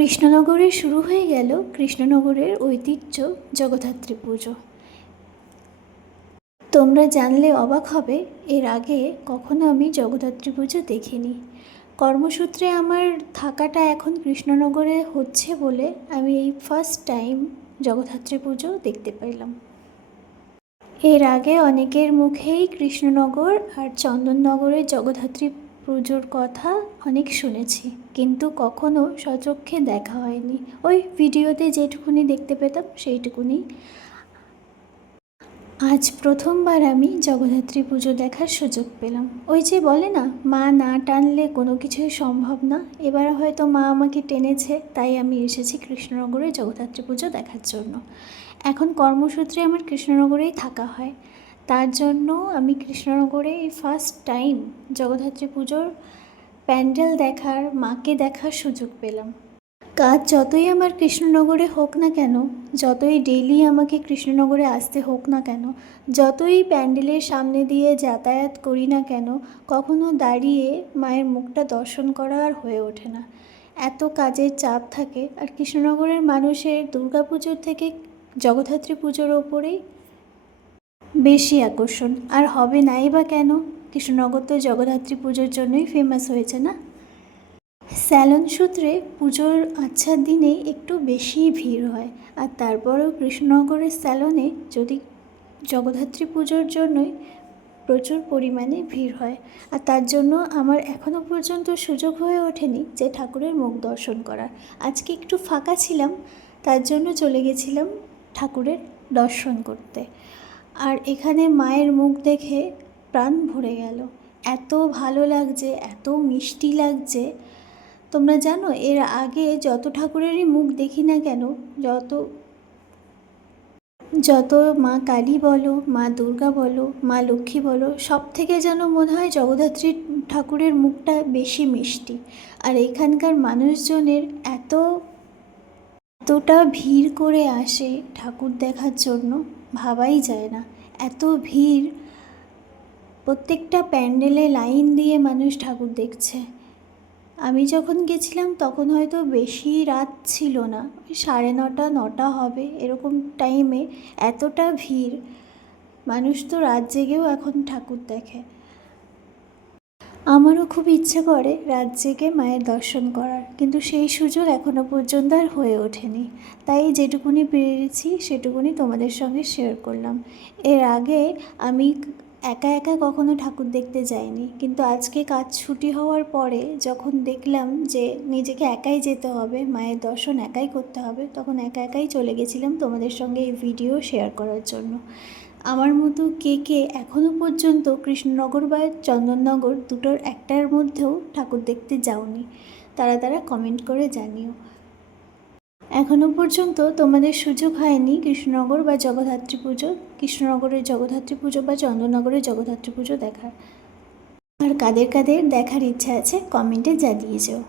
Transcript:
কৃষ্ণনগরে শুরু হয়ে গেল কৃষ্ণনগরের ঐতিহ্য জগদ্ধাত্রী পুজো। তোমরা জানলে অবাক হবে, এর আগে কখনো আমি জগদ্ধাত্রী পুজো দেখিনি। কর্মসূত্রে আমার থাকাটা এখন কৃষ্ণনগরে হচ্ছে বলে আমি এই ফার্স্ট টাইম জগদ্ধাত্রী পুজো দেখতে পেলাম। এর আগে অনেকের মুখেই কৃষ্ণনগর আর চন্দননগরের জগদ্ধাত্রী পুজোর কথা অনেক শুনেছি, কিন্তু কখনো সচক্ষে দেখা হয়নি। ওই ভিডিওতে যেটুকুনি দেখতে পেতাম সেইটুকুনি। আজ প্রথমবার আমি জগদ্ধাত্রী পুজো দেখার সুযোগ পেলাম। ওই যে বলে না, মা না টানলে কোনো কিছুই সম্ভব না। এবার হয়তো মা আমাকে টেনেছে, তাই আমি এসেছি কৃষ্ণনগরে জগদ্ধাত্রী পুজো দেখার জন্য। এখন কর্মসূত্রে আমার কৃষ্ণনগরেই থাকা হয়, তার জন্য আমি কৃষ্ণনগরে এই ফার্স্ট টাইম জগদ্ধাত্রী পুজোর প্যান্ডেল দেখার, মাকে দেখার সুযোগ পেলাম। কাজ যতই আমার কৃষ্ণনগরে হোক না কেন, যতই ডেইলি আমাকে কৃষ্ণনগরে আসতে হোক না কেন, যতই প্যান্ডেলের সামনে দিয়ে যাতায়াত করি না কেন, কখনো দাঁড়িয়ে মায়ের মুখটা দর্শন করা আর হয়ে ওঠে না। এত কাজের চাপ থাকে। আর কৃষ্ণনগরের মানুষের দুর্গাপুজোর থেকে জগদ্ধাত্রী পুজোর ওপরেই বেশি আকর্ষণ। আর হবে নাই বা কেন? কৃষ্ণনগর তো জগদ্ধাত্রী পুজোর জন্যই ফেমাস হয়েছে না? স্যালন সূত্রে পুজোর আচ্ছার দিনে একটু বেশি ভিড় হয়। আর তারপরেও কৃষ্ণনগরের স্যালনে যদি জগদ্ধাত্রী পুজোর জন্যই প্রচুর পরিমাণে ভিড় হয়। আর তার জন্য আমার এখনও পর্যন্ত সুযোগ হয়ে ওঠেনি যে ঠাকুরের মুখ দর্শন করার। আজকে একটু ফাঁকা ছিলাম, তার জন্য চলে গেছিলাম ঠাকুরের দর্শন করতে। আর এখানে মায়ের মুখ দেখে প্রাণ ভরে গেল। এত ভালো লাগছে, এত মিষ্টি লাগছে। তোমরা জানো, এর আগে যত ঠাকুরেরই মুখ দেখি না কেন, যত মা কালী বলো, মা দুর্গা বলো, মা লক্ষ্মী বলো, সব থেকে যেন মনে হয় জগদ্ধাত্রী ঠাকুরের মুখটা বেশি মিষ্টি। আর এখানকার মানুষজনের এতটা ভিড় করে আসে ঠাকুর দেখার জন্য, ভাবাই যায় না। এত ভিড়, প্রত্যেকটা প্যান্ডেলে লাইন দিয়ে মানুষ ঠাকুর দেখছে। আমি যখন গেছিলাম তখন হয়তো বেশি রাত ছিল না, ওই 9:30 9টা হবে এরকম টাইমে। এতটা ভিড়, মানুষ তো রাত জেগেও এখন ঠাকুর দেখে। আমারও খুব ইচ্ছে করে রাত জেগে মায়ের দর্শন করার, কিন্তু সেই সুযোগ এখনও পর্যন্ত আর হয়ে ওঠেনি। তাই যেটুকুনি পেরেছি সেটুকুনি তোমাদের সঙ্গে শেয়ার করলাম। এর আগে আমি একা একা কখনো ঠাকুর দেখতে যাইনি, কিন্তু আজকে কাজ ছুটি হওয়ার পরে যখন দেখলাম যে নিজেকে একাই যেতে হবে, মায়ের দর্শন একাই করতে হবে, তখন একা একাই চলে গেছিলাম তোমাদের সঙ্গে এই ভিডিও শেয়ার করার জন্য। আমার মতো কে কে এখনও পর্যন্ত কৃষ্ণনগর বা চন্দননগর দুটোর একটার মধ্যেও ঠাকুর দেখতে যাওনি, তারা কমেন্ট করে জানিও। এখনও পর্যন্ত তোমাদের সুযোগ হয়নি কৃষ্ণনগর বা জগদ্ধাত্রী পুজো, কৃষ্ণনগরের জগদ্ধাত্রী পুজো বা চন্দননগরের জগদ্ধাত্রী পুজো দেখার। আর কাদের কাদের দেখার ইচ্ছা আছে কমেন্টে জানিয়ে যেও।